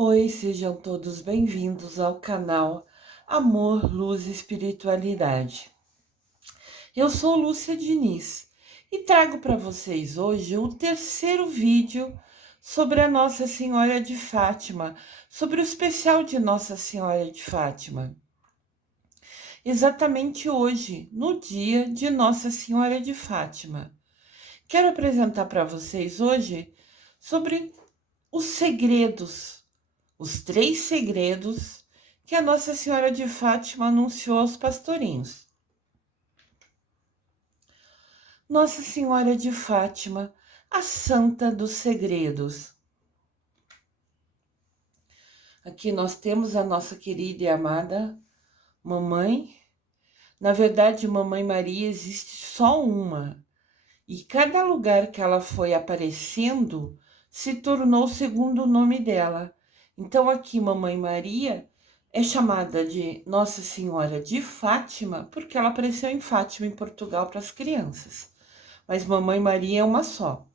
Oi, sejam todos bem-vindos ao canal Amor, Luz e Espiritualidade. Eu sou Lúcia Diniz e trago para vocês hoje o terceiro vídeo sobre a Nossa Senhora de Fátima, sobre o especial de Nossa Senhora de Fátima. Exatamente hoje, no dia de Nossa Senhora de Fátima. Quero apresentar para vocês hoje sobre os segredos, os 3 segredos que a Nossa Senhora de Fátima anunciou aos pastorinhos. Nossa Senhora de Fátima, a Santa dos Segredos. Aqui nós temos a nossa querida e amada Mamãe. Na verdade, Mamãe Maria existe só uma. E cada lugar que ela foi aparecendo se tornou o segundo nome dela. Então aqui Mamãe Maria é chamada de Nossa Senhora de Fátima porque ela apareceu em Fátima, em Portugal, para as crianças. Mas Mamãe Maria é uma só.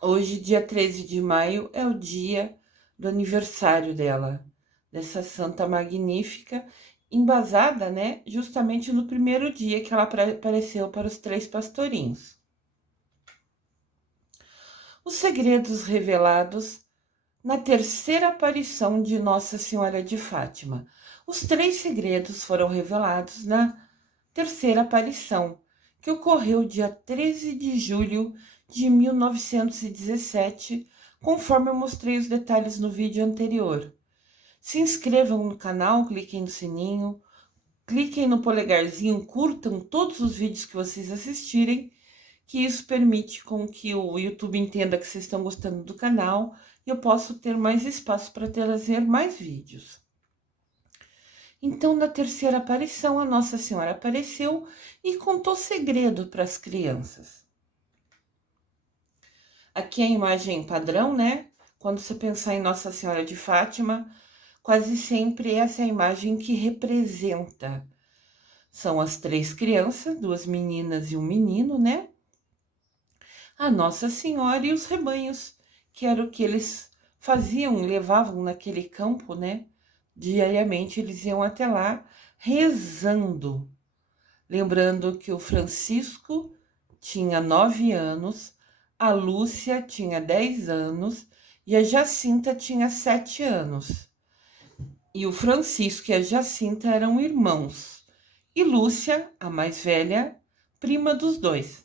Hoje, dia 13 de maio, é o dia do aniversário dela, dessa santa magnífica, embasada, né, justamente no primeiro dia que ela apareceu para os 3 pastorinhos. Os segredos revelados na terceira aparição de Nossa Senhora de Fátima. Os 3 segredos foram revelados na terceira aparição, que ocorreu dia 13 de julho de 1917, conforme eu mostrei os detalhes no vídeo anterior. Se inscrevam no canal, cliquem no sininho, cliquem no polegarzinho, curtam todos os vídeos que vocês assistirem, que isso permite com que o YouTube entenda que vocês estão gostando do canal e eu posso ter mais espaço para trazer mais vídeos. Então, na terceira aparição, a Nossa Senhora apareceu e contou segredo para as crianças. Aqui é a imagem padrão, né? Quando você pensar em Nossa Senhora de Fátima, quase sempre essa é a imagem que representa. São as 3 crianças, 2 meninas e um menino, né? A Nossa Senhora e os rebanhos, que era o que eles faziam, levavam naquele campo, né? Diariamente eles iam até lá rezando. Lembrando que o Francisco tinha 9 anos, a Lúcia tinha 10 anos e a Jacinta tinha 7 anos. E o Francisco e a Jacinta eram irmãos. E Lúcia, a mais velha, prima dos dois.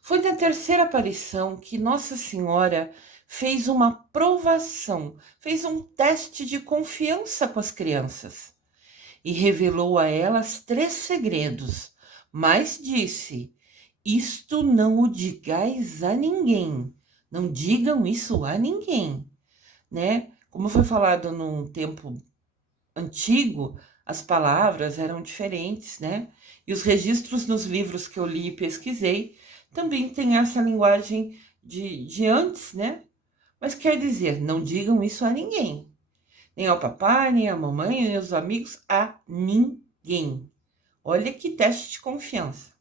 Foi na terceira aparição que Nossa Senhora fez uma provação, fez um teste de confiança com as crianças e revelou a elas 3 segredos, mas disse: isto não o digais a ninguém, não digam isso a ninguém, né? Como foi falado num tempo antigo, as palavras eram diferentes, né? E os registros nos livros que eu li e pesquisei também tem essa linguagem de antes, né? Mas quer dizer, não digam isso a ninguém. Nem ao papai, nem à mamãe, nem aos amigos, a ninguém. Olha que teste de confiança.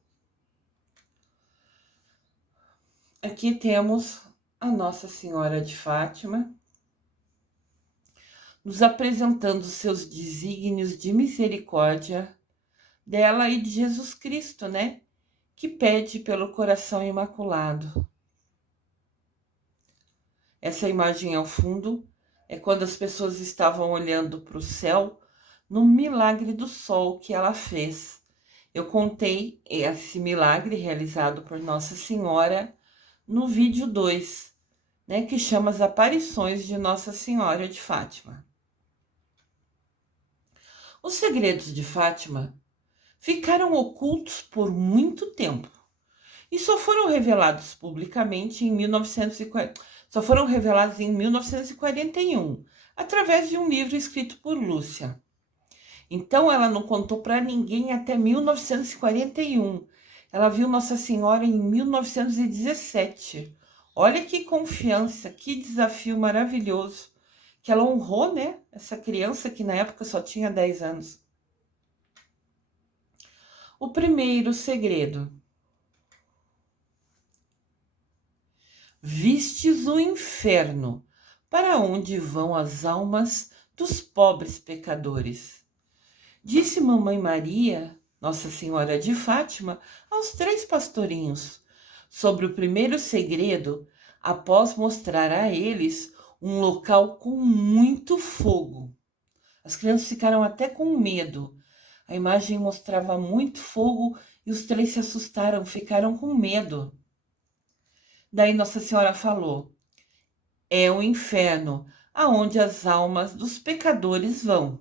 Aqui temos a Nossa Senhora de Fátima, nos apresentando seus desígnios de misericórdia dela e de Jesus Cristo, né? Que pede pelo coração imaculado. Essa imagem ao fundo é quando as pessoas estavam olhando para o céu no milagre do sol que ela fez. Eu contei esse milagre realizado por Nossa Senhora no vídeo 2, né, que chama As Aparições de Nossa Senhora de Fátima. Os segredos de Fátima ficaram ocultos por muito tempo e só foram revelados publicamente em 1940, só foram revelados em 1941, através de um livro escrito por Lúcia. Então ela não contou para ninguém até 1941. Ela viu Nossa Senhora em 1917. Olha que confiança, que desafio maravilhoso. Que ela honrou, né? Essa criança que na época só tinha 10 anos. O primeiro segredo. vistes o inferno, para onde vão as almas dos pobres pecadores. Disse Mamãe Maria, Nossa Senhora de Fátima, aos 3 pastorinhos, sobre o primeiro segredo, após mostrar a eles um local com muito fogo. As crianças ficaram até com medo. A imagem mostrava muito fogo e os 3 se assustaram, ficaram com medo. Daí Nossa Senhora falou: é o inferno, aonde as almas dos pecadores vão.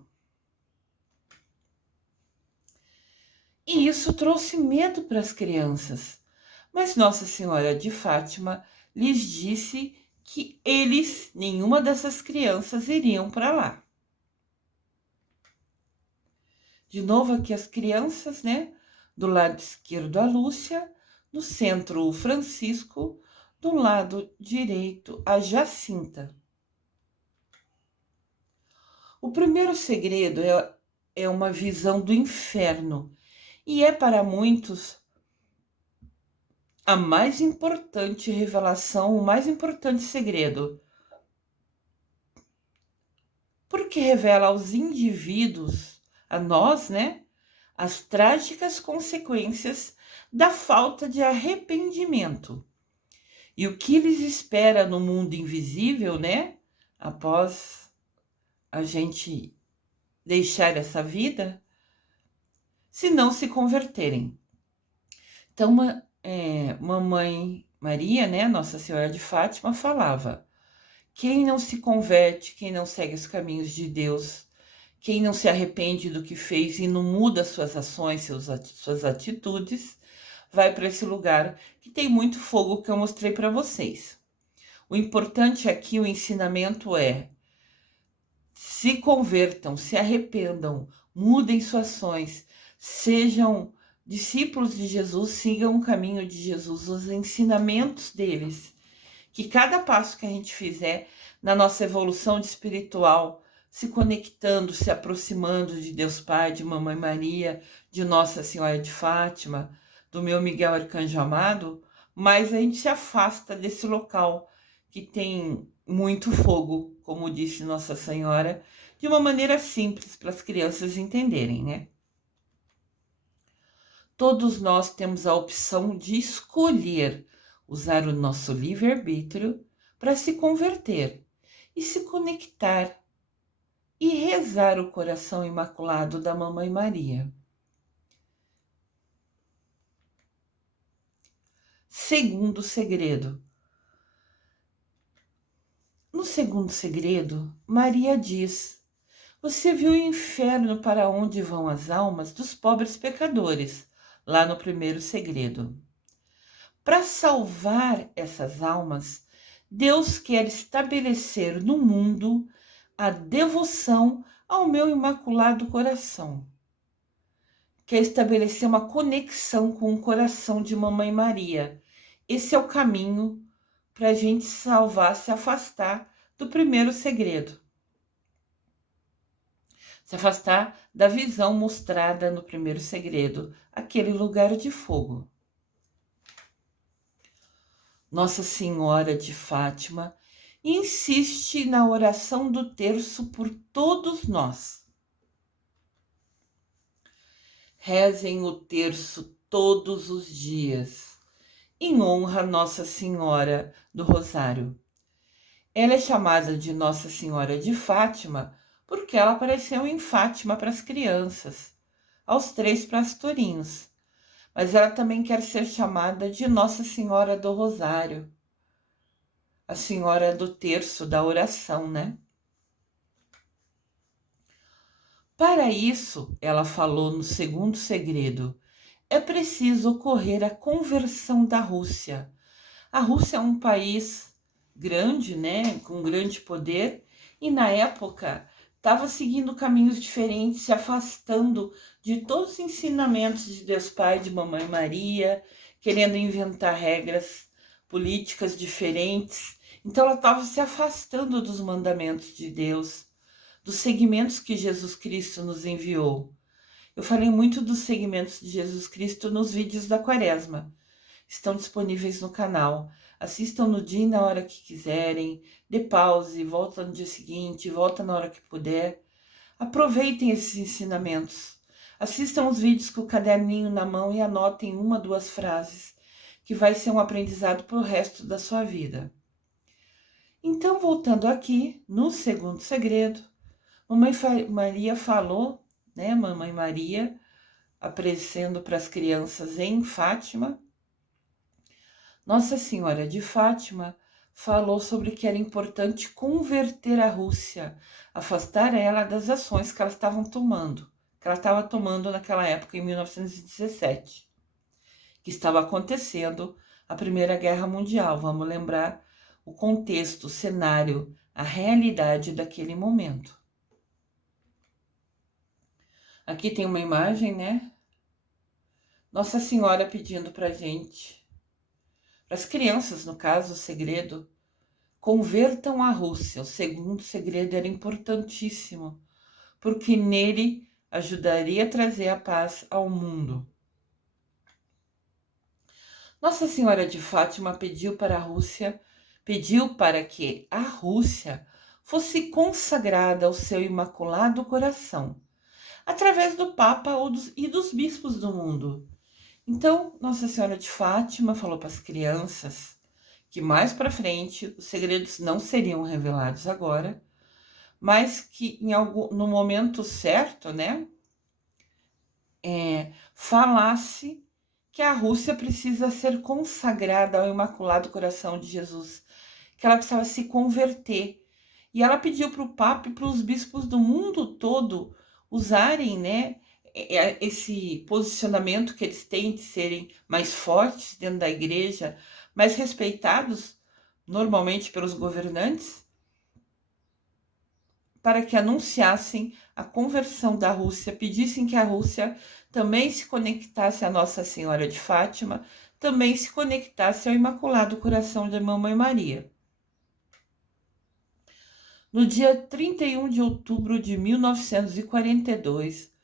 E isso trouxe medo para as crianças. Mas Nossa Senhora de Fátima lhes disse que eles, nenhuma dessas crianças, iriam para lá. De novo aqui as crianças, né? Do lado esquerdo a Lúcia, no centro o Francisco, do lado direito a Jacinta. O primeiro segredo é uma visão do inferno e é para muitos a mais importante revelação, o mais importante segredo. Porque revela aos indivíduos, a nós, né, as trágicas consequências da falta de arrependimento. E o que lhes espera no mundo invisível, né, após a gente deixar essa vida, se não se converterem. Então, Mamãe Maria, né, Nossa Senhora de Fátima, falava: quem não se converte, quem não segue os caminhos de Deus, quem não se arrepende do que fez e não muda suas ações, suas atitudes, vai para esse lugar que tem muito fogo que eu mostrei para vocês. O importante aqui, o ensinamento é: se convertam, se arrependam, mudem suas ações, sejam discípulos de Jesus, sigam o caminho de Jesus, os ensinamentos deles. Que cada passo que a gente fizer na nossa evolução espiritual, se conectando, se aproximando de Deus Pai, de Mamãe Maria, de Nossa Senhora de Fátima, do meu Miguel Arcanjo amado, mais a gente se afasta desse local que tem muito fogo, como disse Nossa Senhora, de uma maneira simples para as crianças entenderem, né? Todos nós temos a opção de escolher usar o nosso livre-arbítrio para se converter e se conectar e rezar o coração imaculado da Mamãe Maria. Segundo segredo. No segundo segredo, Maria diz: você viu o inferno para onde vão as almas dos pobres pecadores, lá no primeiro segredo. Para salvar essas almas, Deus quer estabelecer no mundo a devoção ao meu imaculado coração. Quer estabelecer uma conexão com o coração de Mamãe Maria. Esse é o caminho para a gente salvar, se afastar do primeiro segredo. Se afastar da visão mostrada no primeiro segredo, aquele lugar de fogo. Nossa Senhora de Fátima insiste na oração do terço por todos nós. Rezem o terço todos os dias, em honra a Nossa Senhora do Rosário. Ela é chamada de Nossa Senhora de Fátima porque ela apareceu em Fátima para as crianças, aos 3 pastorinhos. Mas ela também quer ser chamada de Nossa Senhora do Rosário, a Senhora do Terço, da oração, né? Para isso, ela falou no segundo segredo, é preciso ocorrer a conversão da Rússia. A Rússia é um país grande, né, com grande poder, e na época estava seguindo caminhos diferentes, se afastando de todos os ensinamentos de Deus Pai, de Mamãe Maria, querendo inventar regras políticas diferentes. Então ela estava se afastando dos mandamentos de Deus, dos segmentos que Jesus Cristo nos enviou. Eu falei muito dos segmentos de Jesus Cristo nos vídeos da Quaresma. estão disponíveis no canal. Assistam no dia e na hora que quiserem, dê pause, volta no dia seguinte, volta na hora que puder. Aproveitem esses ensinamentos. Assistam os vídeos com o caderninho na mão e anotem 1, 2 frases, que vai ser um aprendizado para o resto da sua vida. Então, voltando aqui, no segundo segredo, Mamãe Maria falou, né? Mamãe Maria aparecendo para as crianças em Fátima. Nossa Senhora de Fátima falou sobre que era importante converter a Rússia, afastar ela das ações que ela estava tomando naquela época, em 1917, que estava acontecendo a Primeira Guerra Mundial. Vamos lembrar o contexto, o cenário, a realidade daquele momento. Aqui tem uma imagem, né? Nossa Senhora pedindo pra gente, para as crianças, no caso, o segredo, convertam a Rússia. O segundo segredo era importantíssimo, porque nele ajudaria a trazer a paz ao mundo. Nossa Senhora de Fátima pediu para que a Rússia fosse consagrada ao seu Imaculado Coração, através do Papa e dos bispos do mundo. Então, Nossa Senhora de Fátima falou para as crianças que mais para frente os segredos não seriam revelados agora, mas que no momento certo, né, falasse que a Rússia precisa ser consagrada ao Imaculado Coração de Jesus, que ela precisava se converter. E ela pediu para o Papa e para os bispos do mundo todo usarem, né, esse posicionamento que eles têm de serem mais fortes dentro da igreja, mais respeitados normalmente pelos governantes, para que anunciassem a conversão da Rússia, pedissem que a Rússia também se conectasse à Nossa Senhora de Fátima, também se conectasse ao Imaculado Coração de Mamãe Maria. No dia 31 de outubro de 1942,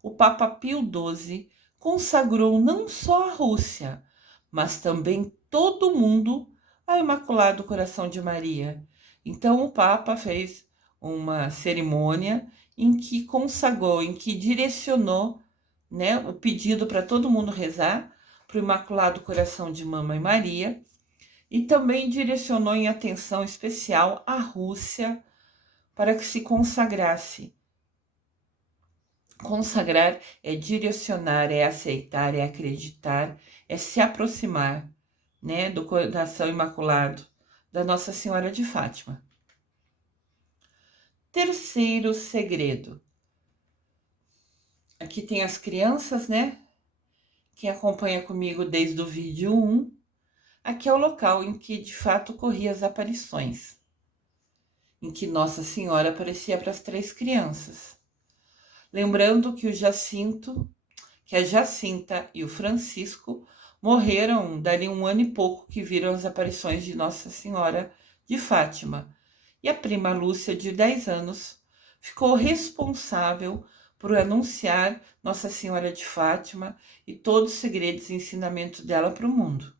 o Papa Pio XII consagrou não só a Rússia, mas também todo o mundo ao Imaculado Coração de Maria. Então o Papa fez uma cerimônia em que consagrou, em que direcionou, né, o pedido para todo mundo rezar para o Imaculado Coração de Mamãe Maria, e também direcionou em atenção especial a Rússia para que se consagrasse. Consagrar é direcionar, é aceitar, é acreditar, é se aproximar, né, do coração imaculado da Nossa Senhora de Fátima. Terceiro segredo. Aqui tem as crianças, né? Quem acompanha comigo desde o vídeo 1, aqui é o local em que de fato ocorriam as aparições, em que Nossa Senhora aparecia para as 3 crianças. Lembrando que a Jacinta e o Francisco morreram dali 1 ano e pouco que viram as aparições de Nossa Senhora de Fátima. E a prima Lúcia, de 10 anos, ficou responsável por anunciar Nossa Senhora de Fátima e todos os segredos e ensinamentos dela para o mundo.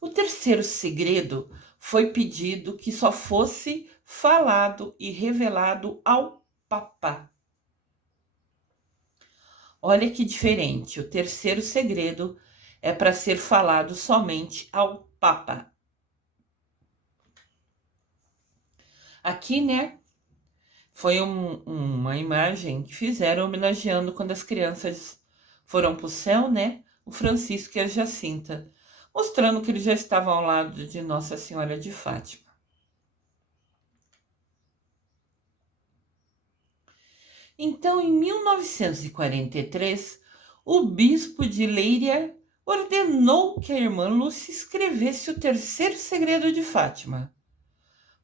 O terceiro segredo foi pedido que só fosse falado e revelado ao Papa. Olha que diferente, o terceiro segredo é para ser falado somente ao Papa. Aqui, né, foi uma imagem que fizeram homenageando quando as crianças foram para o céu, né, o Francisco e a Jacinta, mostrando que eles já estavam ao lado de Nossa Senhora de Fátima. Então, em 1943, o bispo de Leiria ordenou que a irmã Lúcia escrevesse o terceiro segredo de Fátima,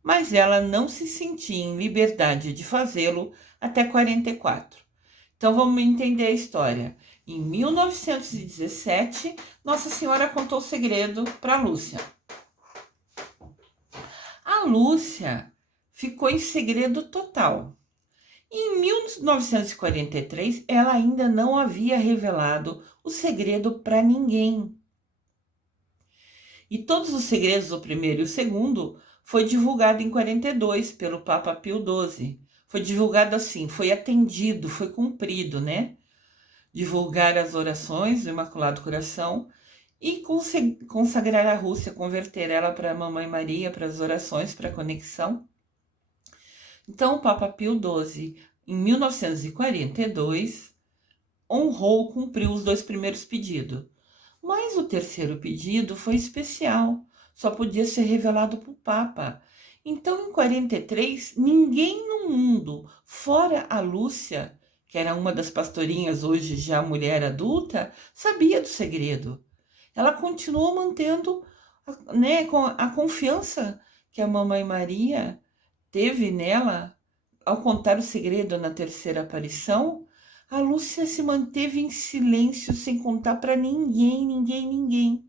mas ela não se sentia em liberdade de fazê-lo até 44. Então, vamos entender a história. Em 1917, Nossa Senhora contou o segredo para Lúcia. A Lúcia ficou em segredo total. Em 1943, ela ainda não havia revelado o segredo para ninguém. E todos os segredos do primeiro e o segundo foi divulgado em 42 pelo Papa Pio XII. Foi divulgado assim, foi atendido, foi cumprido, né? Divulgar as orações do Imaculado Coração e consagrar a Rússia, converter ela para a Mamãe Maria, para as orações, para a conexão. Então, o Papa Pio XII, em 1942, honrou, cumpriu os dois primeiros pedidos. Mas o terceiro pedido foi especial, só podia ser revelado para o Papa. Então, em 43, ninguém no mundo, fora a Lúcia, que era uma das pastorinhas, hoje já mulher adulta, sabia do segredo. Ela continuou mantendo, né, a confiança que a Mamãe Maria teve nela ao contar o segredo na terceira aparição. A Lúcia se manteve em silêncio, sem contar para ninguém.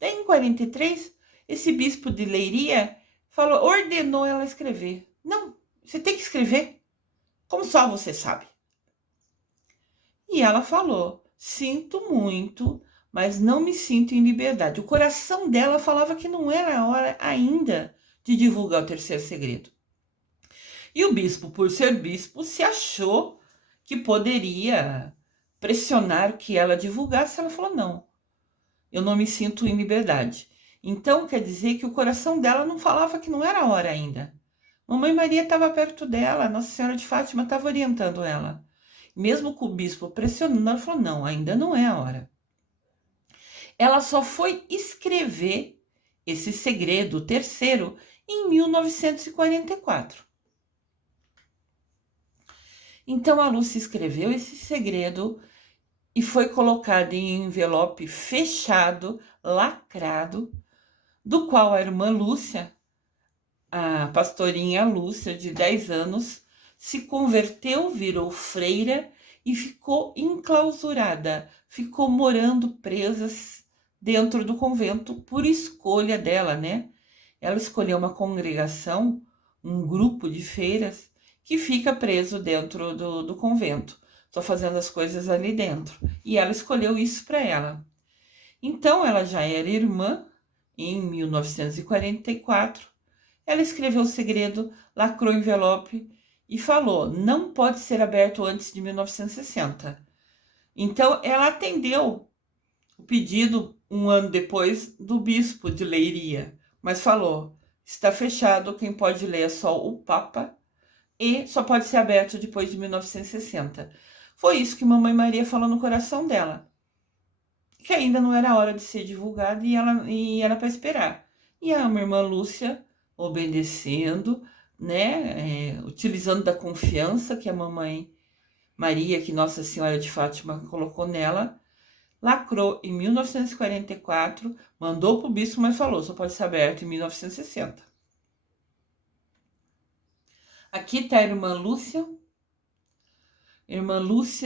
Daí, em 43, esse bispo de Leiria ordenou ela escrever. Não, você tem que escrever, como só você sabe. E ela falou: sinto muito, mas não me sinto em liberdade. O coração dela falava que não era a hora ainda de divulgar o terceiro segredo. E o bispo, por ser bispo, se achou que poderia pressionar que ela divulgasse. Ela falou: não, eu não me sinto em liberdade. Então quer dizer que o coração dela não falava que não era a hora ainda. Mamãe Maria estava perto dela, Nossa Senhora de Fátima estava orientando ela. Mesmo com o bispo pressionando, ela falou: não, ainda não é a hora. Ela só foi escrever esse segredo, o terceiro, em 1944. Então a Lúcia escreveu esse segredo e foi colocado em envelope fechado, lacrado, do qual a irmã Lúcia, a pastorinha Lúcia, de 10 anos, se converteu, virou freira e ficou enclausurada, ficou morando presa dentro do convento por escolha dela, né? Ela escolheu uma congregação, um grupo de freiras, que fica preso dentro do convento. Estou fazendo as coisas ali dentro. E ela escolheu isso para ela. Então, ela já era irmã, em 1944. Ela escreveu o segredo, lacrou o envelope e falou: não pode ser aberto antes de 1960. Então, ela atendeu o pedido um ano depois do bispo de Leiria, mas falou: está fechado, quem pode ler é só o Papa e só pode ser aberto depois de 1960. Foi isso que Mamãe Maria falou no coração dela, que ainda não era hora de ser divulgado e era para esperar. E a minha irmã Lúcia, obedecendo, né, utilizando da confiança que a Mamãe Maria, que Nossa Senhora de Fátima colocou nela, lacrou em 1944, mandou para o bispo, mas falou: só pode ser aberto em 1960. Aqui está a irmã Lúcia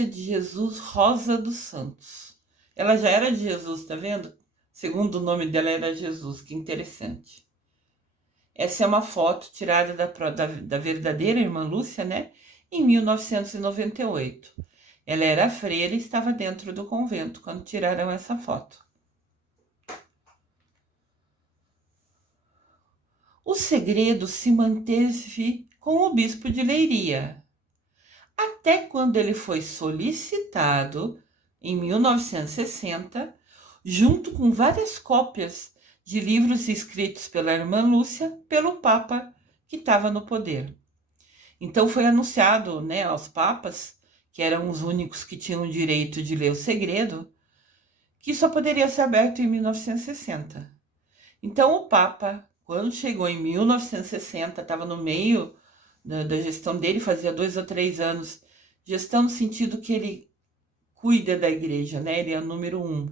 de Jesus Rosa dos Santos. Ela já era de Jesus, tá vendo? Segundo o nome dela era Jesus, que interessante. Essa é uma foto tirada da verdadeira irmã Lúcia, né? Em 1998. Ela era freira e estava dentro do convento quando tiraram essa foto. O segredo se manteve com o bispo de Leiria, até quando ele foi solicitado, em 1960, junto com várias cópias de livros escritos pela irmã Lúcia, pelo Papa que estava no poder. Então foi anunciado, né, aos papas, que eram os únicos que tinham o direito de ler o segredo, que só poderia ser aberto em 1960. Então o Papa, quando chegou em 1960, estava no meio da gestão dele, fazia 2 ou 3 anos, gestão no sentido que ele cuida da igreja, né? Ele é o número 1.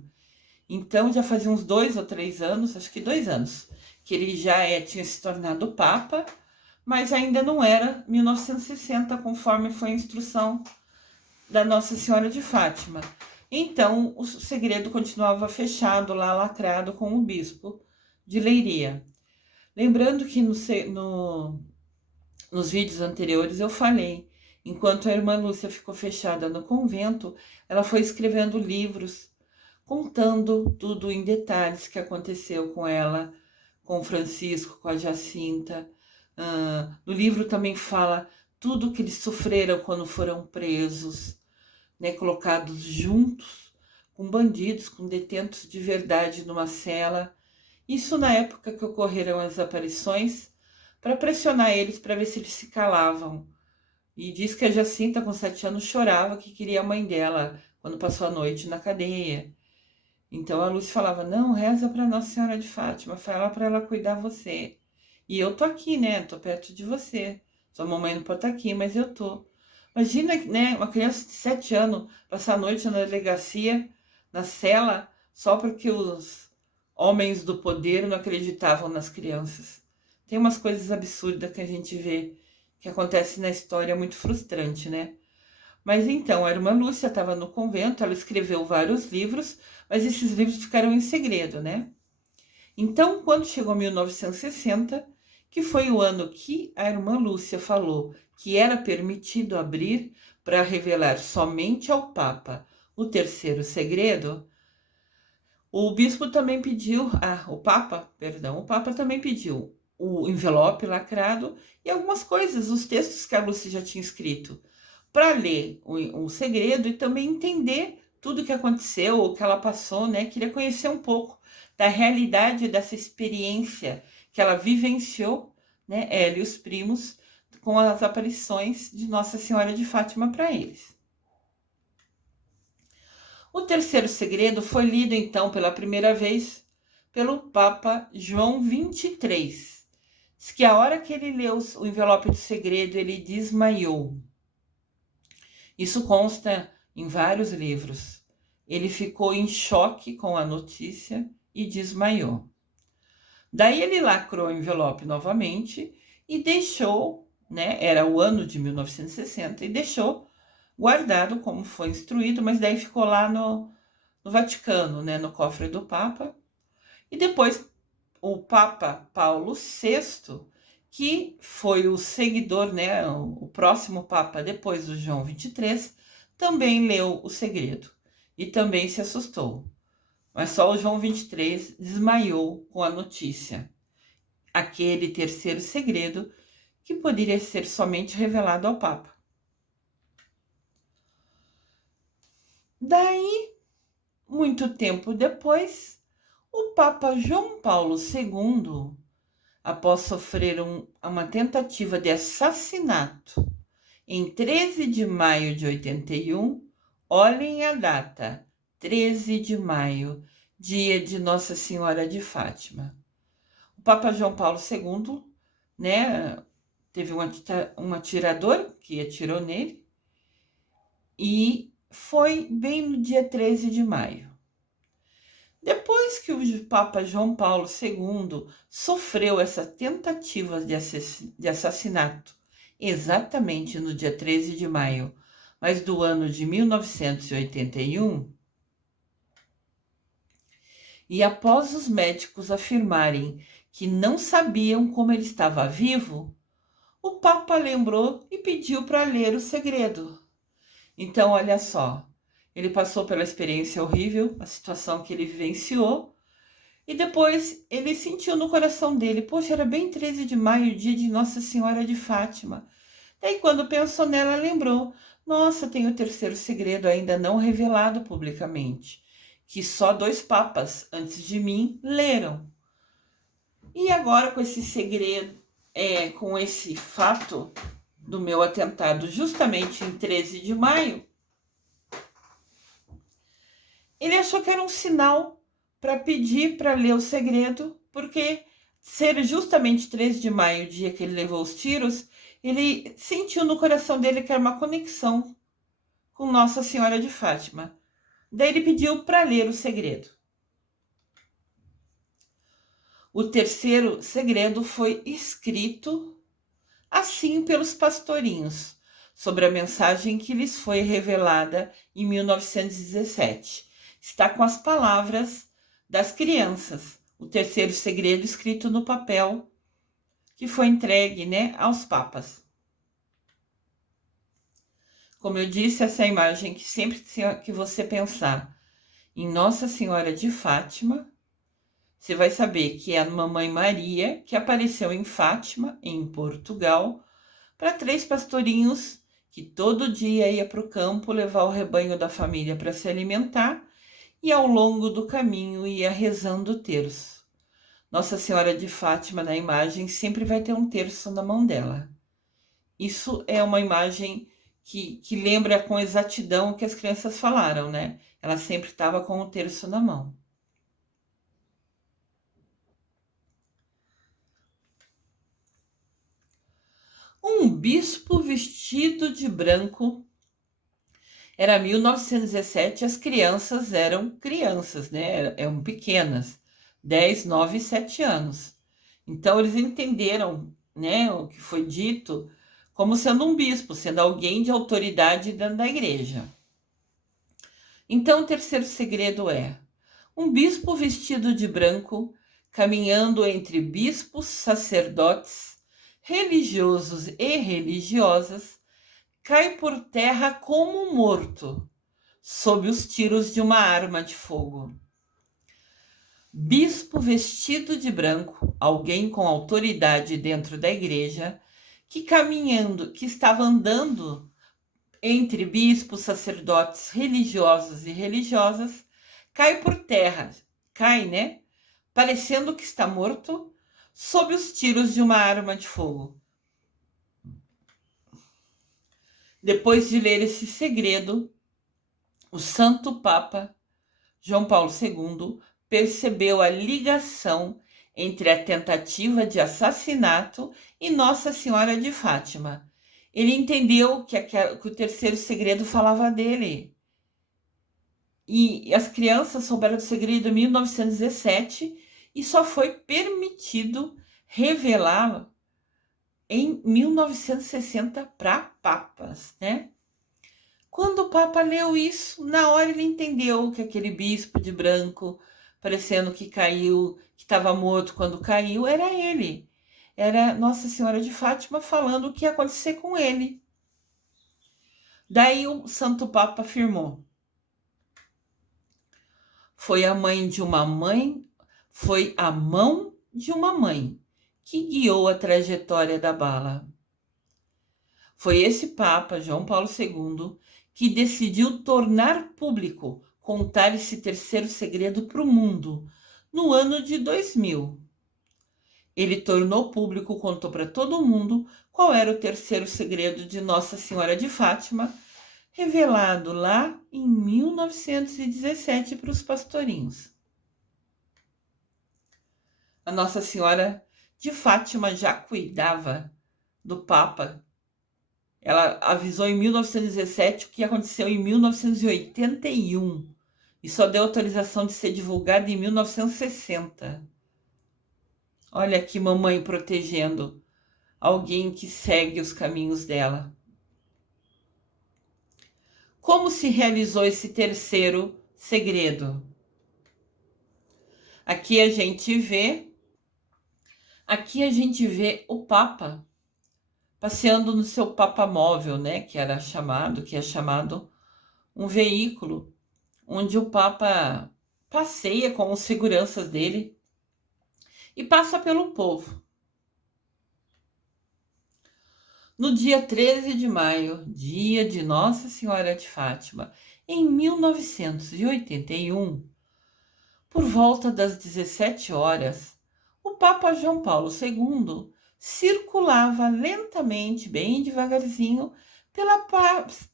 Então já fazia uns 2 ou 3 anos, acho que 2 anos, que ele já tinha se tornado Papa, mas ainda não era 1960, conforme foi a instrução da Nossa Senhora de Fátima. Então o segredo continuava fechado lá, lacrado com o bispo de Leiria. Lembrando que nos vídeos anteriores eu falei Enquanto a irmã Lúcia ficou fechada no convento, ela foi escrevendo livros, contando tudo em detalhes que aconteceu com ela, com o Francisco, com a Jacinta. No livro também fala tudo que eles sofreram quando foram presos, né, colocados juntos com bandidos, com detentos de verdade numa cela. Isso na época que ocorreram as aparições, para pressionar eles para ver se eles se calavam. E diz que a Jacinta, com 7 anos, chorava que queria a mãe dela quando passou a noite na cadeia. Então a Lúcia falava: não, reza para Nossa Senhora de Fátima, fala para ela cuidar você. E eu tô aqui, né? Tô perto de você. Sua mamãe não pode estar aqui, mas eu tô. Imagina, né, uma criança de 7 anos passar a noite na delegacia, na cela, só porque os homens do poder não acreditavam nas crianças. Tem umas coisas absurdas que a gente vê que acontece na história, muito frustrante, né? Mas então, a irmã Lúcia estava no convento, ela escreveu vários livros, mas esses livros ficaram em segredo, né? Então, quando chegou 1960, que foi o ano que a irmã Lúcia falou que era permitido abrir para revelar somente ao Papa o terceiro segredo, o bispo também pediu, o Papa também pediu o envelope lacrado e algumas coisas, os textos que a Lúcia já tinha escrito, para ler o segredo e também entender tudo o que aconteceu, o que ela passou, né? Queria conhecer um pouco da realidade dessa experiência que ela vivenciou, né? Ela e os primos, com as aparições de Nossa Senhora de Fátima para eles. O terceiro segredo foi lido então pela primeira vez pelo Papa João XXIII. Diz que a hora que ele leu o envelope do segredo, ele desmaiou. Isso consta em vários livros. Ele ficou em choque com a notícia e desmaiou. Daí ele lacrou o envelope novamente e deixou, né? Era o ano de 1960, e deixou guardado como foi instruído, mas daí ficou lá no Vaticano, né? No cofre do Papa. E depois o Papa Paulo VI, que foi o seguidor, né, o próximo Papa depois do João XXIII, também leu o segredo e também se assustou. Mas só o João XXIII desmaiou com a notícia. Aquele terceiro segredo que poderia ser somente revelado ao Papa. Daí, muito tempo depois, o Papa João Paulo II, após sofrer uma tentativa de assassinato em 13 de maio de 81, olhem a data, 13 de maio, dia de Nossa Senhora de Fátima. O Papa João Paulo II, né, teve um atirador que atirou nele e foi bem no dia 13 de maio. Depois que o Papa João Paulo II sofreu essa tentativa de assassinato, exatamente no dia 13 de maio, mas do ano de 1981, e após os médicos afirmarem que não sabiam como ele estava vivo, o Papa lembrou e pediu para ler o segredo. Então, olha só, ele passou pela experiência horrível, a situação que ele vivenciou, e depois ele sentiu no coração dele, poxa, era bem 13 de maio, dia de Nossa Senhora de Fátima. Daí quando pensou nela, lembrou, nossa, tem o terceiro segredo ainda não revelado publicamente, que só 2 papas antes de mim leram. E agora com esse segredo, com esse fato do meu atentado justamente em 13 de maio, ele achou que era um sinal para pedir para ler o segredo, porque ser justamente 13 de maio, o dia que ele levou os tiros, ele sentiu no coração dele que era uma conexão com Nossa Senhora de Fátima. Daí ele pediu para ler o segredo. O terceiro segredo foi escrito assim pelos pastorinhos, sobre a mensagem que lhes foi revelada em 1917. Está com as palavras das crianças, o terceiro segredo escrito no papel que foi entregue, né, aos papas. Como eu disse, essa é a imagem que sempre que você pensar em Nossa Senhora de Fátima, você vai saber que é a Mamãe Maria que apareceu em Fátima, em Portugal, para 3 pastorinhos que todo dia ia para o campo levar o rebanho da família para se alimentar e ao longo do caminho ia rezando o terço. Nossa Senhora de Fátima na imagem sempre vai ter um terço na mão dela. Isso é uma imagem que lembra com exatidão o que as crianças falaram, né? Ela sempre estava com o terço na mão. Um bispo vestido de branco. Era 1917, as crianças eram crianças, né? Eram pequenas, 10, 9 e 7 anos. Então eles entenderam, né, o que foi dito como sendo um bispo, sendo alguém de autoridade dentro da igreja. Então o terceiro segredo é: um bispo vestido de branco, caminhando entre bispos, sacerdotes, religiosos e religiosas, cai por terra como morto, sob os tiros de uma arma de fogo. Bispo vestido de branco, alguém com autoridade dentro da igreja, que estava andando entre bispos, sacerdotes, religiosos e religiosas, cai por terra, cai, né? Parecendo que está morto, sob os tiros de uma arma de fogo. Depois de ler esse segredo, o Santo Papa João Paulo II percebeu a ligação entre a tentativa de assassinato e Nossa Senhora de Fátima. Ele entendeu que o terceiro segredo falava dele. E as crianças souberam do segredo em 1917 e só foi permitido revelar em 1960 para papas, né? Quando o Papa leu isso, na hora ele entendeu que aquele bispo de branco, parecendo que caiu, que estava morto quando caiu, era ele. Era Nossa Senhora de Fátima falando o que ia acontecer com ele. Daí o Santo Papa afirmou: foi a mãe de uma mãe, foi a mão de uma mãe que guiou a trajetória da bala. Foi esse Papa, João Paulo II, que decidiu tornar público, contar esse terceiro segredo para o mundo, no ano de 2000. Ele tornou público, contou para todo mundo qual era o terceiro segredo de Nossa Senhora de Fátima, revelado lá em 1917 para os pastorinhos. A Nossa Senhora de Fátima já cuidava do Papa. Ela avisou em 1917 o que aconteceu em 1981 e só deu autorização de ser divulgada em 1960. Olha aqui, mamãe protegendo alguém que segue os caminhos dela. Como se realizou esse terceiro segredo? Aqui a gente vê o Papa passeando no seu papamóvel, né, que é chamado um veículo onde o Papa passeia com os seguranças dele e passa pelo povo. No dia 13 de maio, dia de Nossa Senhora de Fátima, em 1981, por volta das 17 horas, o Papa João Paulo II circulava lentamente, bem devagarzinho, pela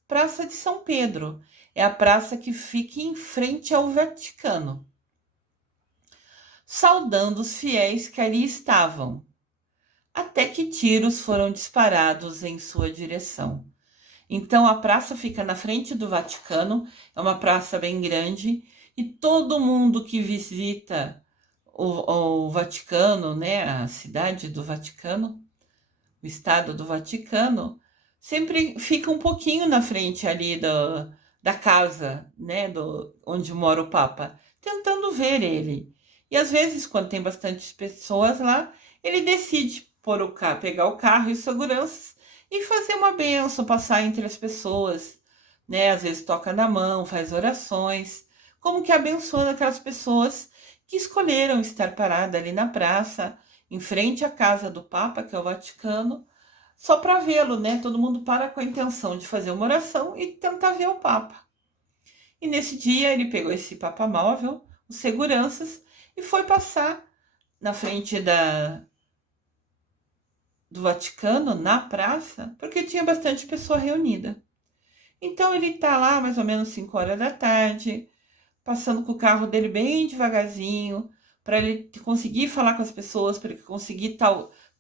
Praça de São Pedro. É a praça que fica em frente ao Vaticano, saudando os fiéis que ali estavam, até que tiros foram disparados em sua direção. Então a praça fica na frente do Vaticano, é uma praça bem grande, e todo mundo que visita o Vaticano, né, a cidade do Vaticano, o estado do Vaticano, sempre fica um pouquinho na frente ali da casa, né, onde mora o Papa, tentando ver ele. E às vezes, quando tem bastante pessoas lá, ele decide pegar o carro e seguranças e fazer uma bênção, passar entre as pessoas, né? Às vezes toca na mão, faz orações, como que abençoando aquelas pessoas que escolheram estar parada ali na praça, em frente à casa do Papa, que é o Vaticano, só para vê-lo, né? Todo mundo para com a intenção de fazer uma oração e tentar ver o Papa. E nesse dia ele pegou esse Papa móvel, os seguranças, e foi passar na frente do Vaticano, na praça, porque tinha bastante pessoa reunida. Então ele tá lá mais ou menos 5 horas da tarde, passando com o carro dele bem devagarzinho, para ele conseguir falar com as pessoas, para ele conseguir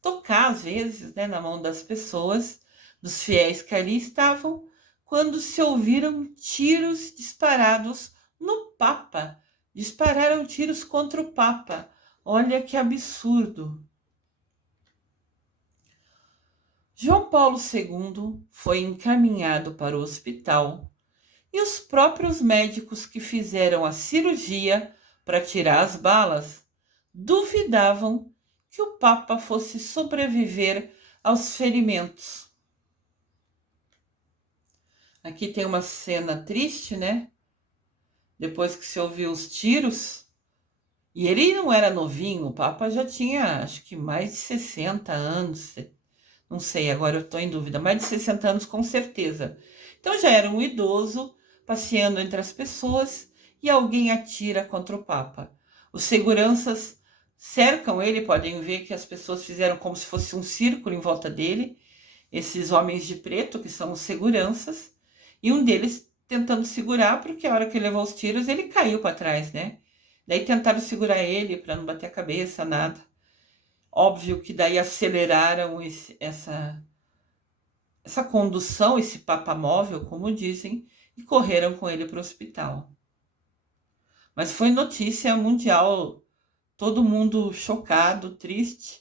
tocar às vezes, né, na mão das pessoas, dos fiéis que ali estavam, quando se ouviram tiros disparados no Papa. Dispararam tiros contra o Papa. Olha que absurdo. João Paulo II foi encaminhado para o hospital e os próprios médicos que fizeram a cirurgia para tirar as balas duvidavam que o Papa fosse sobreviver aos ferimentos. Aqui tem uma cena triste, né? Depois que se ouviu os tiros. E ele não era novinho, o Papa já tinha, acho que mais de 60 anos. Não sei, agora eu estou em dúvida. Mais de 60 anos, com certeza. Então já era um idoso passeando entre as pessoas e alguém atira contra o Papa. Os seguranças cercam ele, podem ver que as pessoas fizeram como se fosse um círculo em volta dele. Esses homens de preto, que são os seguranças, e um deles tentando segurar, porque a hora que ele levou os tiros, ele caiu para trás, né? Daí tentaram segurar ele para não bater a cabeça, nada. Óbvio que daí aceleraram essa condução, esse papamóvel, como dizem, e correram com ele para o hospital. Mas foi notícia mundial, todo mundo chocado, triste,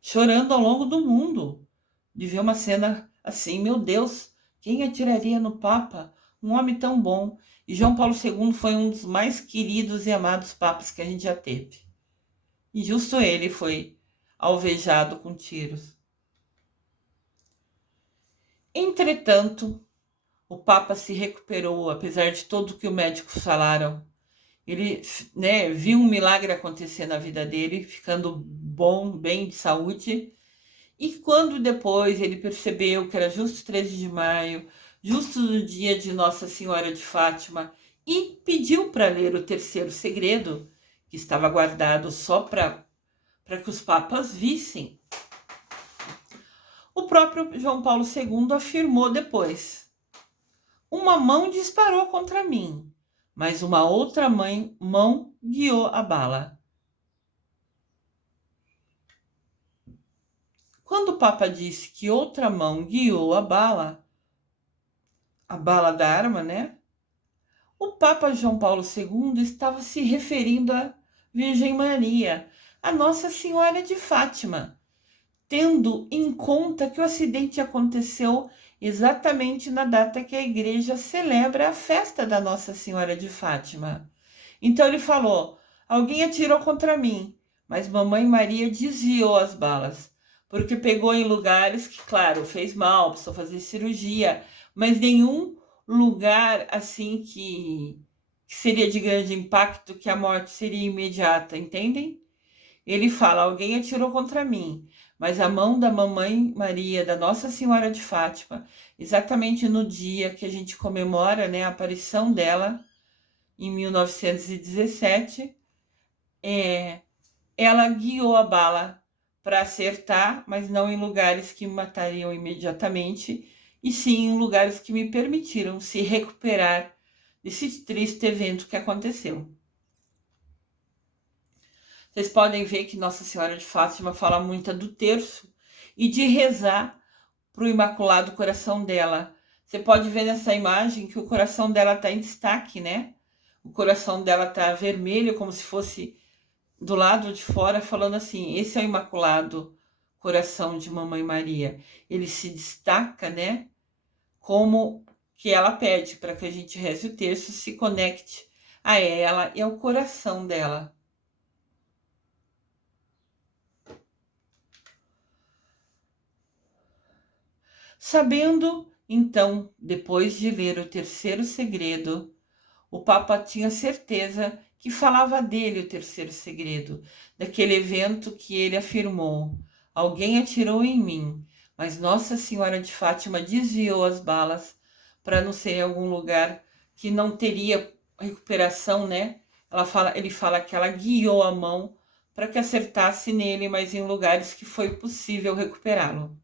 chorando ao longo do mundo, de ver uma cena assim, meu Deus, quem atiraria no Papa? Um homem tão bom. E João Paulo II foi um dos mais queridos e amados papas que a gente já teve. E justo ele foi alvejado com tiros. Entretanto, o Papa se recuperou, apesar de tudo que os médicos falaram. Ele, né, viu um milagre acontecer na vida dele, ficando bom, bem de saúde. E quando depois ele percebeu que era justo 13 de maio, justo no dia de Nossa Senhora de Fátima, e pediu para ler o terceiro segredo, que estava guardado só para que os papas vissem, o próprio João Paulo II afirmou depois: uma mão disparou contra mim, mas uma outra mão guiou a bala. Quando o Papa disse que outra mão guiou a bala da arma, né? O Papa João Paulo II estava se referindo à Virgem Maria, a Nossa Senhora de Fátima, tendo em conta que o acidente aconteceu exatamente na data que a igreja celebra a festa da Nossa Senhora de Fátima. Então ele falou: alguém atirou contra mim, mas Mamãe Maria desviou as balas, porque pegou em lugares que, claro, fez mal, precisou fazer cirurgia, mas nenhum lugar assim que seria de grande impacto, que a morte seria imediata, entendem? Ele fala: alguém atirou contra mim, mas a mão da Mamãe Maria, da Nossa Senhora de Fátima, exatamente no dia que a gente comemora, né, a aparição dela, em 1917, ela guiou a bala para acertar, mas não em lugares que me matariam imediatamente, e sim em lugares que me permitiram se recuperar desse triste evento que aconteceu. Vocês podem ver que Nossa Senhora de Fátima fala muito do terço e de rezar para o Imaculado Coração dela. Você pode ver nessa imagem que o coração dela está em destaque, né? O coração dela está vermelho, como se fosse do lado de fora, falando assim: esse é o Imaculado Coração de Mamãe Maria. Ele se destaca, né? Como que ela pede para que a gente reze o terço, se conecte a ela e ao coração dela. Sabendo Então, depois de ler o terceiro segredo, o Papa tinha certeza que falava dele o terceiro segredo, daquele evento que ele afirmou: alguém atirou em mim, mas Nossa Senhora de Fátima desviou as balas para não ser em algum lugar que não teria recuperação, né? Ele fala que ela guiou a mão para que acertasse nele, mas em lugares que foi possível recuperá-lo.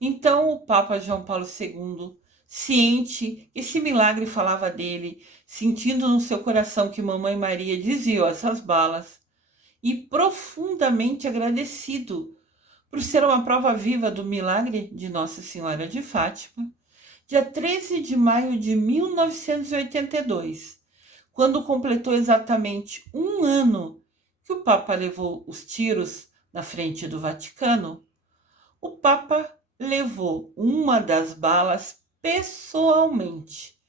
Então o Papa João Paulo II, ciente que esse milagre falava dele, sentindo no seu coração que Mamãe Maria desviou essas balas, e profundamente agradecido por ser uma prova viva do milagre de Nossa Senhora de Fátima, dia 13 de maio de 1982, quando completou exatamente um ano que o Papa levou os tiros na frente do Vaticano, o Papa levou uma das balas pessoalmente,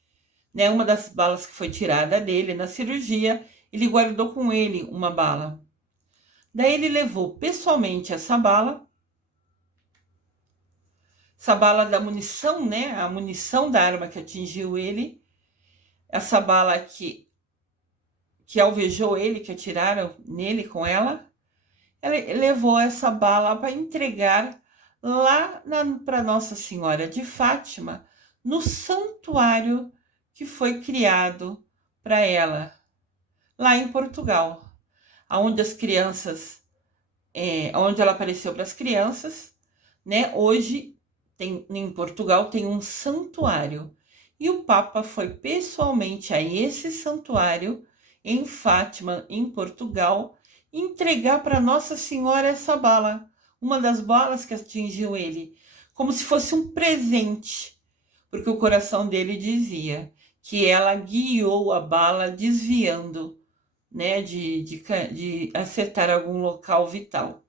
né? Uma das balas que foi tirada dele na cirurgia, ele guardou com ele uma bala. Daí ele levou pessoalmente essa bala da munição, né? A munição da arma que atingiu ele, essa bala que alvejou ele, que atiraram nele com ela. Ele levou essa bala para entregar lá para Nossa Senhora de Fátima, no santuário que foi criado para ela, lá em Portugal, onde as crianças, onde ela apareceu para as crianças, né? Hoje em Portugal tem um santuário e o Papa foi pessoalmente a esse santuário em Fátima, em Portugal, entregar para Nossa Senhora essa bala, uma das balas que atingiu ele, como se fosse um presente, porque o coração dele dizia que ela guiou a bala desviando, né, de acertar algum local vital.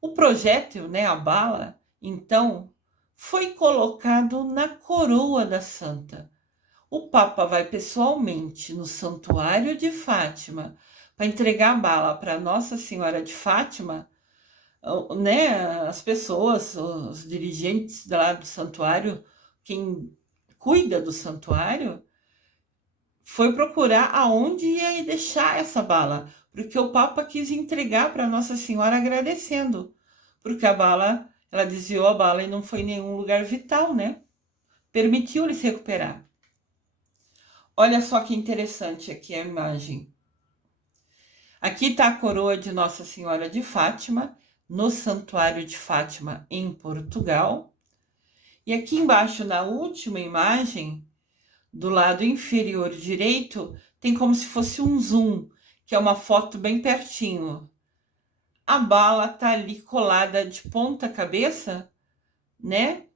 O projétil, né, a bala, então, foi colocado na coroa da santa. O Papa vai pessoalmente no Santuário de Fátima para entregar a bala para Nossa Senhora de Fátima, né? As pessoas, os dirigentes lá do santuário, quem cuida do santuário, foi procurar aonde ia deixar essa bala, porque o Papa quis entregar para Nossa Senhora agradecendo, porque a bala, ela desviou a bala e não foi em nenhum lugar vital, né? Permitiu-lhe se recuperar. Olha só que interessante aqui a imagem. Aqui está a coroa de Nossa Senhora de Fátima, no Santuário de Fátima, em Portugal. E aqui embaixo, na última imagem, do lado inferior direito, tem como se fosse um zoom, que é uma foto bem pertinho. A bala está ali colada de ponta cabeça, né?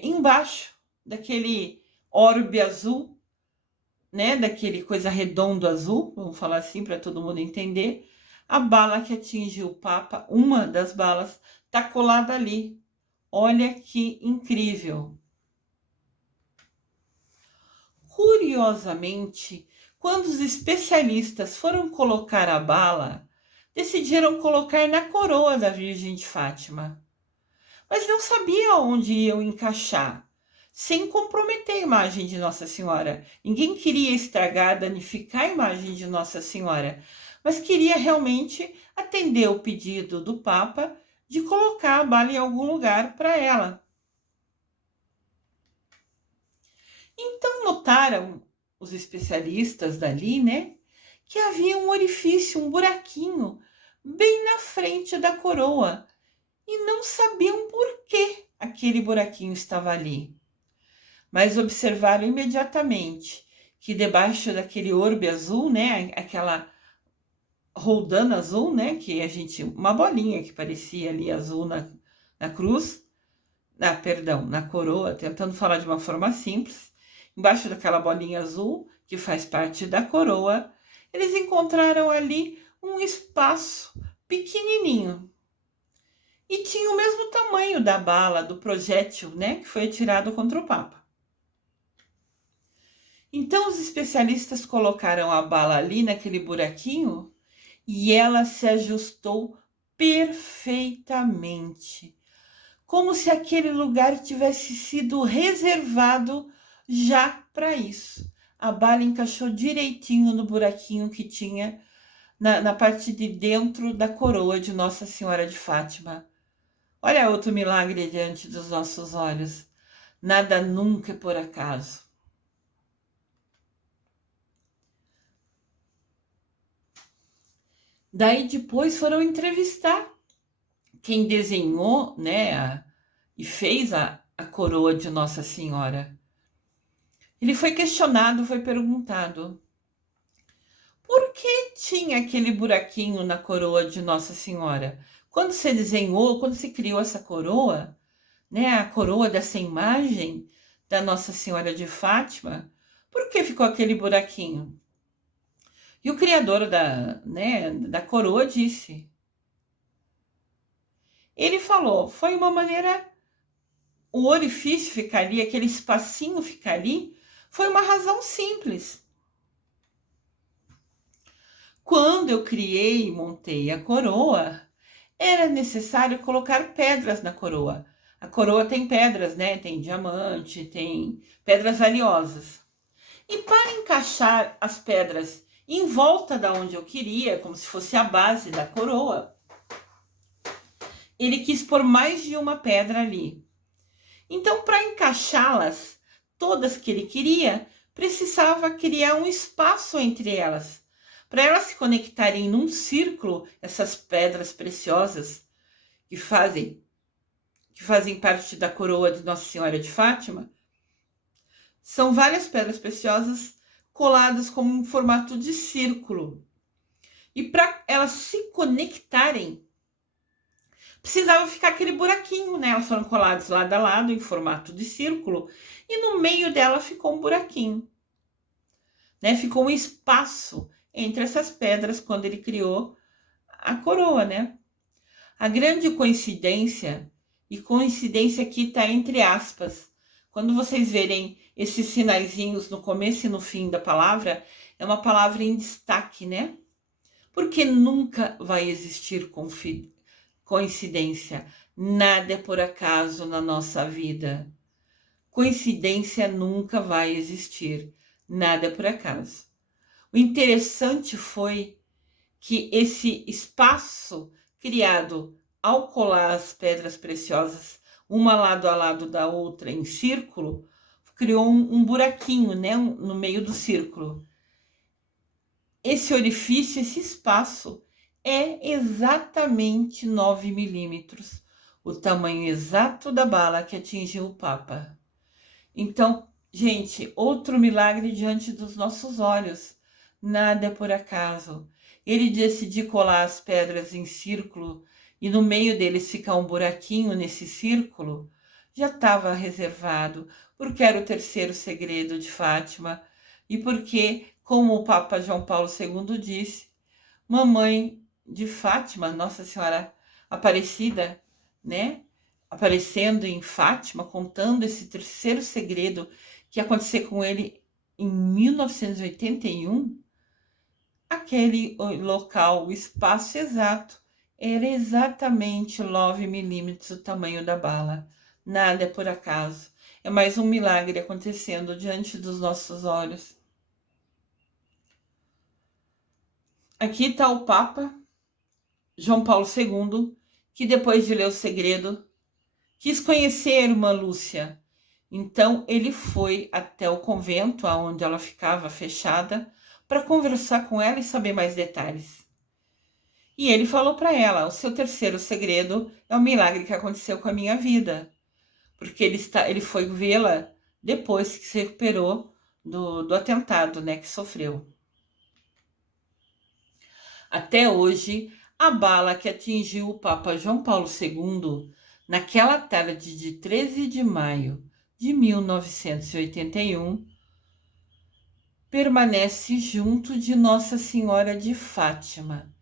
Embaixo daquele orbe azul, né, daquele coisa redondo azul, vamos falar assim para todo mundo entender. A bala que atingiu o Papa, uma das balas, está colada ali. Olha que incrível. Curiosamente, quando os especialistas foram colocar a bala, decidiram colocar na coroa da Virgem de Fátima, mas não sabia onde iam encaixar, sem comprometer a imagem de Nossa Senhora. Ninguém queria estragar, danificar a imagem de Nossa Senhora, mas queria realmente atender o pedido do Papa de colocar a bala em algum lugar para ela. Então notaram os especialistas dali, né, que havia um orifício, um buraquinho, bem na frente da coroa, e não sabiam por que aquele buraquinho estava ali. Mas observaram imediatamente que debaixo daquele orbe azul, né, aquela roldana azul, né, que a gente, uma bolinha que parecia ali azul na cruz, perdão, na coroa, tentando falar de uma forma simples, embaixo daquela bolinha azul, que faz parte da coroa, eles encontraram ali um espaço pequenininho. E tinha o mesmo tamanho da bala, do projétil, né, que foi atirado contra o Papa. Então os especialistas colocaram a bala ali naquele buraquinho e ela se ajustou perfeitamente, como se aquele lugar tivesse sido reservado já para isso. A bala encaixou direitinho no buraquinho que tinha na parte de dentro da coroa de Nossa Senhora de Fátima. Olha outro milagre diante dos nossos olhos. Nada nunca é por acaso. Daí depois foram entrevistar quem desenhou, né, e fez a coroa de Nossa Senhora. Ele foi questionado, foi perguntado: por que tinha aquele buraquinho na coroa de Nossa Senhora? Quando você desenhou, quando você criou essa coroa, né, a coroa dessa imagem da Nossa Senhora de Fátima, por que ficou aquele buraquinho? E o criador da coroa disse. Ele falou, foi uma maneira, o orifício ficar ali, aquele espacinho ficar ali, foi uma razão simples. Quando eu criei e montei a coroa, era necessário colocar pedras na coroa. A coroa tem pedras, né? Tem diamante, tem pedras valiosas. E para encaixar as pedras em volta da onde eu queria, como se fosse a base da coroa, ele quis pôr mais de uma pedra ali. Então, para encaixá-las, todas que ele queria, precisava criar um espaço entre elas. Para elas se conectarem num círculo, essas pedras preciosas que fazem parte da coroa de Nossa Senhora de Fátima, são várias pedras preciosas coladas como um formato de círculo. E para elas se conectarem, precisava ficar aquele buraquinho, né? Elas foram coladas lado a lado em formato de círculo e no meio dela ficou um buraquinho, né? Ficou um espaço entre essas pedras quando ele criou a coroa, né? A grande coincidência, e coincidência aqui está entre aspas, quando vocês verem esses sinaizinhos no começo e no fim da palavra, é uma palavra em destaque, né? Porque nunca vai existir coincidência. Nada é por acaso na nossa vida. Coincidência nunca vai existir. Nada é por acaso. O interessante foi que esse espaço criado ao colar as pedras preciosas, uma lado a lado da outra em círculo, criou um buraquinho, né, no meio do círculo. Esse orifício, esse espaço, é exatamente 9 milímetros, o tamanho exato da bala que atingiu o Papa. Então, gente, outro milagre diante dos nossos olhos. Nada é por acaso. Ele decidiu colar as pedras em círculo e no meio deles ficar um buraquinho nesse círculo, já estava reservado, porque era o terceiro segredo de Fátima e porque, como o Papa João Paulo II disse, mamãe de Fátima, Nossa Senhora Aparecida, né? Aparecendo em Fátima, contando esse terceiro segredo que aconteceu com ele em 1981, aquele local, o espaço exato, era exatamente 9 milímetros o tamanho da bala. Nada é por acaso. É mais um milagre acontecendo diante dos nossos olhos. Aqui está o Papa João Paulo II, que depois de ler o segredo, quis conhecer a irmã Lúcia. Então ele foi até o convento, onde ela ficava fechada, para conversar com ela e saber mais detalhes. E ele falou para ela, o seu terceiro segredo é o milagre que aconteceu com a minha vida. Porque ele foi vê-la depois que se recuperou do atentado, né, que sofreu. Até hoje, a bala que atingiu o Papa João Paulo II, naquela tarde de 13 de maio de 1981, permanece junto de Nossa Senhora de Fátima,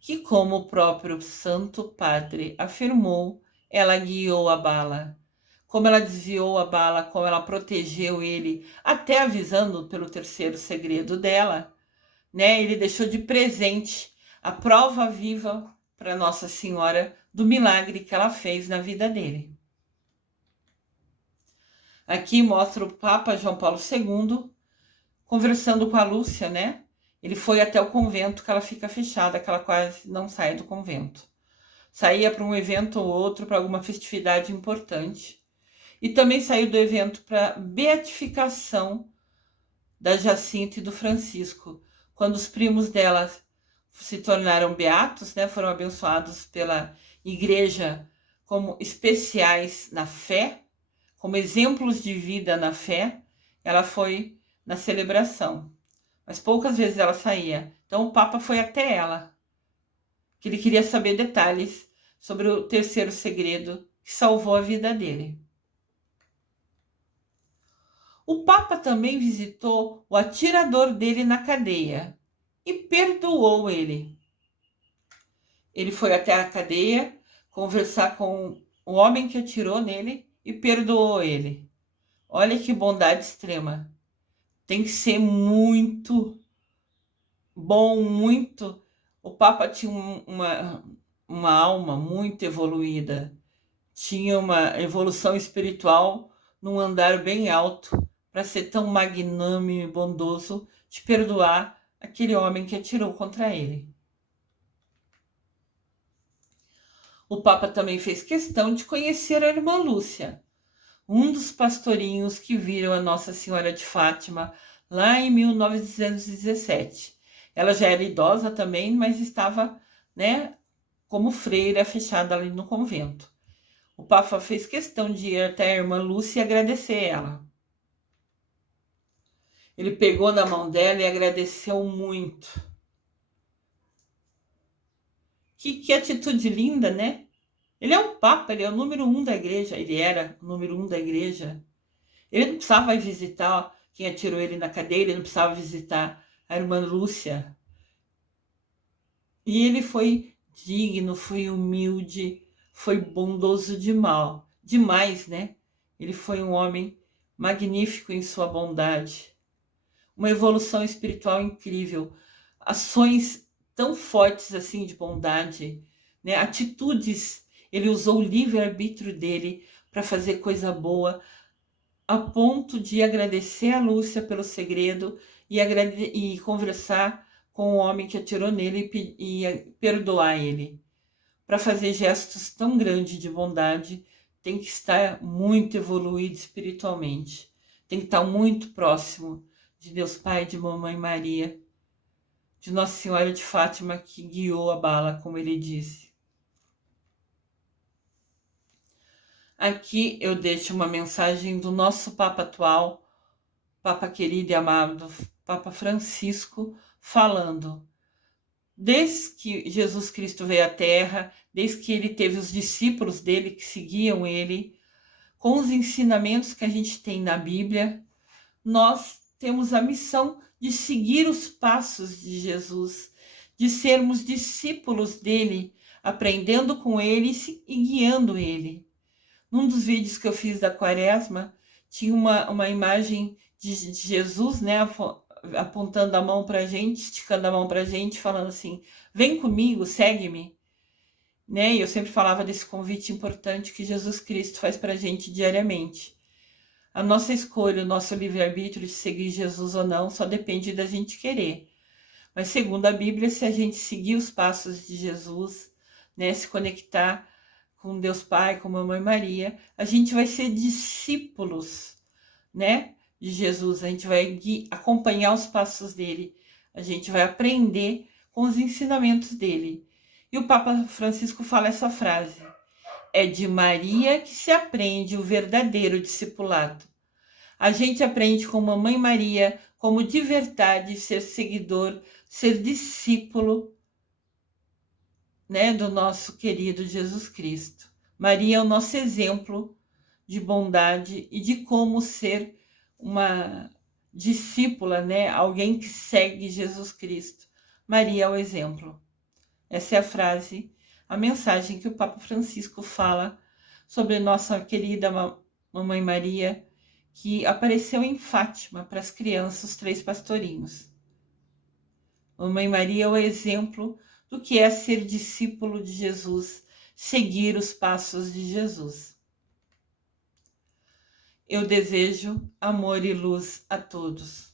que, como o próprio Santo Padre afirmou, ela guiou a bala. Como ela desviou a bala, como ela protegeu ele, até avisando pelo terceiro segredo dela, né? Ele deixou de presente a prova viva para Nossa Senhora do milagre que ela fez na vida dele. Aqui mostra o Papa João Paulo II conversando com a Lúcia, né? Ele foi até o convento, que ela fica fechada, que ela quase não sai do convento. Saía para um evento ou outro, para alguma festividade importante. E também saiu do evento para beatificação da Jacinta e do Francisco, quando os primos dela se tornaram beatos, né? Foram abençoados pela igreja como especiais na fé, como exemplos de vida na fé. Ela foi na celebração, mas poucas vezes ela saía. Então o Papa foi até ela, que ele queria saber detalhes sobre o terceiro segredo que salvou a vida dele. O Papa também visitou o atirador dele na cadeia e perdoou ele. Ele foi até a cadeia conversar com o homem que atirou nele e perdoou ele. Olha que bondade extrema. Tem que ser muito bom, muito. O Papa tinha uma alma muito evoluída, tinha uma evolução espiritual num andar bem alto, para ser tão magnânimo e bondoso de perdoar aquele homem que atirou contra ele. O Papa também fez questão de conhecer a irmã Lúcia, um dos pastorinhos que viram a Nossa Senhora de Fátima lá em 1917. Ela já era idosa também, mas estava, né, como freira fechada ali no convento. O Papa fez questão de ir até a irmã Lúcia e agradecer ela. Ele pegou na mão dela e agradeceu muito. Que atitude linda, né? Ele é um Papa, ele é o número 1 da igreja. Ele era o número 1 da igreja. Ele não precisava visitar quem atirou ele na cadeia, ele não precisava visitar a irmã Lúcia. E ele foi digno, foi humilde, foi bondoso demais, né? Ele foi um homem magnífico em sua bondade. Uma evolução espiritual incrível. Ações tão fortes assim de bondade, né? Atitudes. Ele usou o livre-arbítrio dele para fazer coisa boa, a ponto de agradecer a Lúcia pelo segredo e conversar com o homem que atirou nele e perdoar ele. Para fazer gestos tão grandes de bondade, tem que estar muito evoluído espiritualmente. Tem que estar muito próximo de Deus Pai, de Mamãe Maria, de Nossa Senhora de Fátima, que guiou a bala, como ele disse. Aqui eu deixo uma mensagem do nosso Papa atual, Papa querido e amado, Papa Francisco, falando: desde que Jesus Cristo veio à Terra, desde que ele teve os discípulos dele que seguiam ele, com os ensinamentos que a gente tem na Bíblia, nós temos a missão de seguir os passos de Jesus, de sermos discípulos dele, aprendendo com ele e guiando ele. Num dos vídeos que eu fiz da Quaresma, tinha uma imagem de Jesus, né, apontando a mão para a gente, esticando a mão para a gente, falando assim: vem comigo, segue-me. Né? E eu sempre falava desse convite importante que Jesus Cristo faz para a gente diariamente. A nossa escolha, o nosso livre-arbítrio de seguir Jesus ou não, só depende da gente querer. Mas segundo a Bíblia, se a gente seguir os passos de Jesus, né, se conectar com Deus Pai, com a Mamãe Maria, a gente vai ser discípulos, né, de Jesus. A gente vai acompanhar os passos dele. A gente vai aprender com os ensinamentos dele. E o Papa Francisco fala essa frase: é de Maria que se aprende o verdadeiro discipulado. A gente aprende com Mamãe Maria como de verdade ser seguidor, ser discípulo, né, do nosso querido Jesus Cristo. Maria é o nosso exemplo de bondade e de como ser uma discípula, né, alguém que segue Jesus Cristo. Maria é o exemplo. Essa é a frase, a mensagem que o Papa Francisco fala sobre nossa querida Mamãe Maria, que apareceu em Fátima para as crianças, os 3 pastorinhos. Mamãe Maria é o exemplo do que é ser discípulo de Jesus, seguir os passos de Jesus. Eu desejo amor e luz a todos.